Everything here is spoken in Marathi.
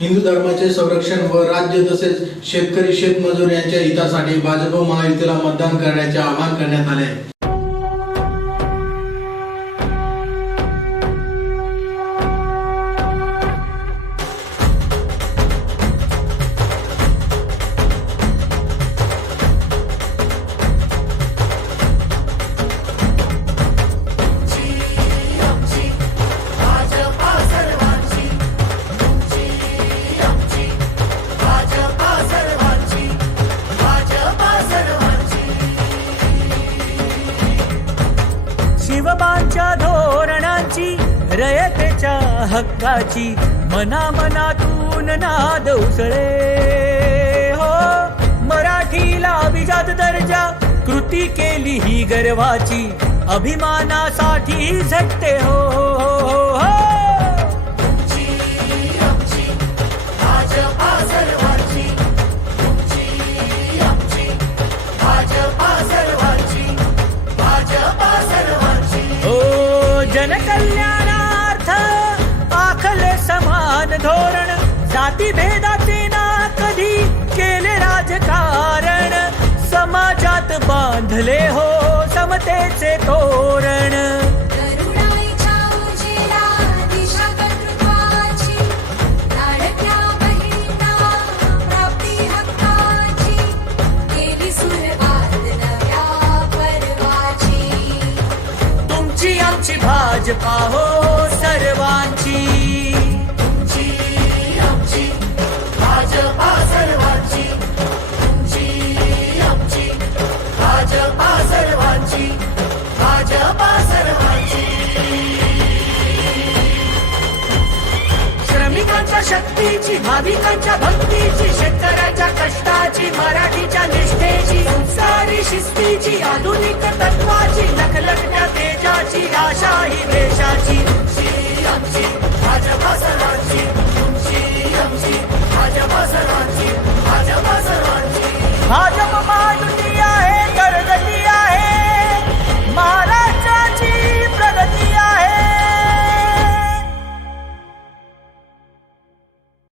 हिंदू धर्माचे संरक्षण व राज्य तसेच शेतकरी शेतमजूर यांच्या हितासाठी भाजप महायुतीला मतदान करण्याचे आवाहन करण्यात आले आहे। शिवबांच्या धोरणांची रयतेच्या हक्काची मनामनातून नाद उसळे हो। मराठीला अभिजात दर्जा कृती केली ही गर्वाची अभिमानासाठी झटते हो, हो, हो। जनकल्याणार्थ आखले समान धोरण जाती भेदाचे ना कधी केले राजकारण समाजात बांधले हो समतेचे तोरण। आमची भाजपा हो सर्वांची, तुमची आमची भाजपा सर्वांची, तुमची आमची भाजपा सर्वांची, भाजपा सर्वांची। श्रमिकांच्या शक्तीची, भाविकांच्या भक्तीची, शेतकऱ्याच्या कष्टाची, मराठीच्या निष्ठेची, संस्कारी शिस्तीची, आधुनिक तत्वाची, लखलखत्या तेजाची, आशा ही देशाची, आमची भाजपा सर्वांची।